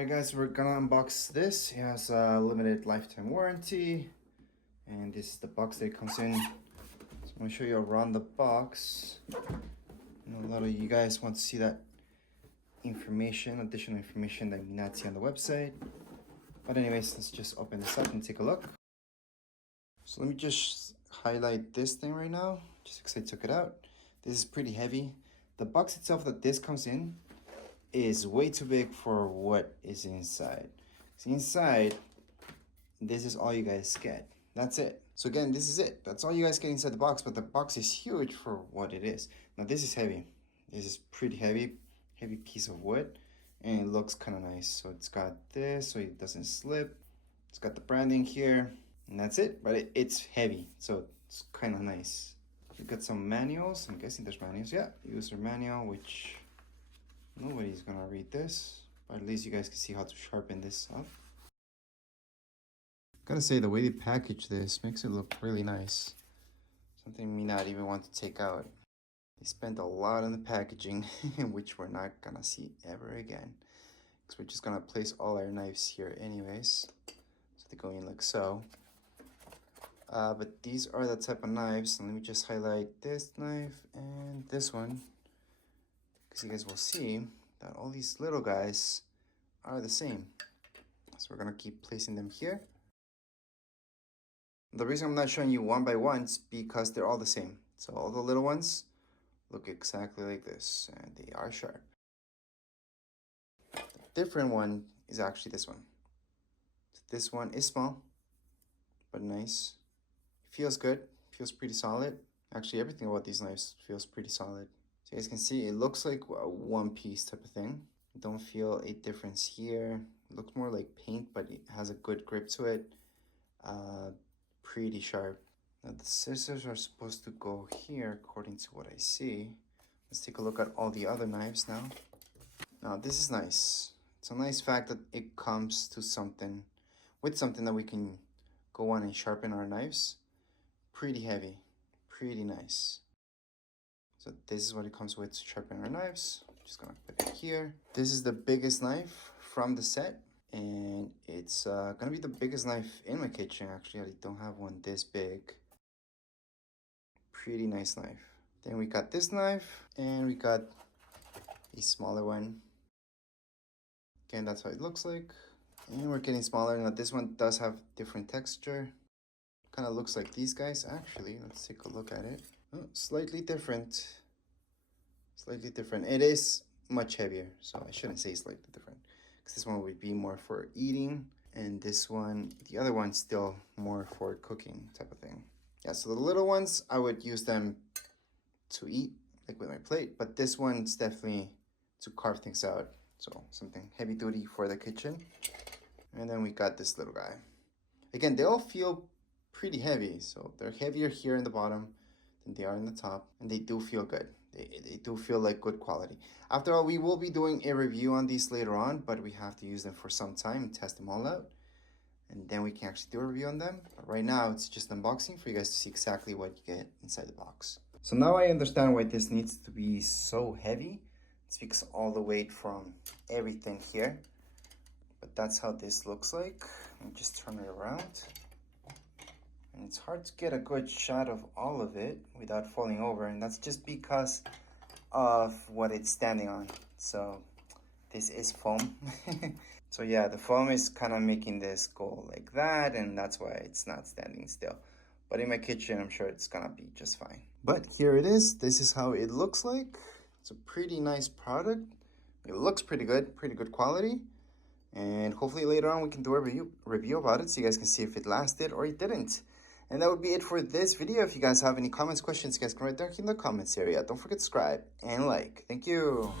Alright guys, we're gonna unbox this. It has a limited lifetime warranty. And this is the box that it comes in. So I'm gonna show you around the box. I know a lot of you guys want to see that information, additional information that you may not see on the website. But anyways, let's just open this up and take a look. So let me just highlight this thing right now, just because I took it out. This is pretty heavy. The box itself that this comes in is way too big for what is inside. So inside, this is all you guys get. That's it. So again, this is it. That's all you guys get inside the box, but the box is huge for what it is. Now this is heavy. This is pretty heavy piece of wood, and it looks kind of nice. So it's got this so it doesn't slip. It's got the branding here, and that's it. But it's heavy, so it's kind of nice. We've got some manuals. I'm guessing there's manuals. Yeah, user manual, which nobody's gonna read this, but at least you guys can see how to sharpen this up. Gotta say, the way they package this makes it look really nice. Something me not even want to take out. They spent a lot on the packaging, which we're not gonna see ever again. Because we're just gonna place all our knives here anyways. So they go in like so. But these are the type of knives. So let me just highlight this knife and this one, because you guys will see that all these little guys are the same. So we're gonna keep placing them here. The reason I'm not showing you one by one is because they're all the same. So all the little ones look exactly like this, and they are sharp. The different one is actually this one. So this one is small, but nice. It feels good, feels pretty solid. Actually, everything about these knives feels pretty solid. So you guys can see it looks like a one piece type of thing. Don't feel a difference here. It looks more like paint, but it has a good grip to it. Pretty sharp. Now the scissors are supposed to go here according to what I see. Let's take a look at all the other knives now. Now this is nice. It's a nice fact that it comes to something, with something that we can go on and sharpen our knives. Pretty heavy, pretty nice. So this is what it comes with to sharpen our knives. I'm just gonna put it here. This is the biggest knife from the set, and it's gonna be the biggest knife in my kitchen. Actually, I don't have one this big. Pretty nice knife. Then we got this knife, and we got a smaller one. Again, that's how it looks like. And we're getting smaller. Now this one does have different texture. Kind of looks like these guys. Actually, let's take a look at it. Oh, slightly different. Slightly different. It is much heavier, so I shouldn't say slightly different, because this one would be more for eating, and this one, the other one's still more for cooking type of thing. Yeah, so the little ones, I would use them to eat, like with my plate, but this one's definitely to carve things out. So something heavy duty for the kitchen. And then we got this little guy. Again, they all feel pretty heavy, so they're heavier here in the bottom than they are in the top, and they do feel good. They do feel like good quality. After all, we will be doing a review on these later on, but we have to use them for some time and test them all out, and then we can actually do a review on them. But right now, it's just unboxing for you guys to see exactly what you get inside the box. So now I understand why this needs to be so heavy. It's because all the weight from everything here. But that's how this looks like. Let me just turn it around. And it's hard to get a good shot of all of it without falling over, and that's just because of what it's standing on. So this is foam. So yeah, the foam is kind of making this go like that, and that's why it's not standing still. But in my kitchen, I'm sure it's gonna be just fine. But here it is. This is how it looks like. It's a pretty nice product. It looks pretty good quality. And hopefully later on we can do a review about it, so you guys can see if it lasted or it didn't. And that would be it for this video. If you guys have any comments, questions, you guys can write down in the comments area. Don't forget to subscribe and like. Thank you.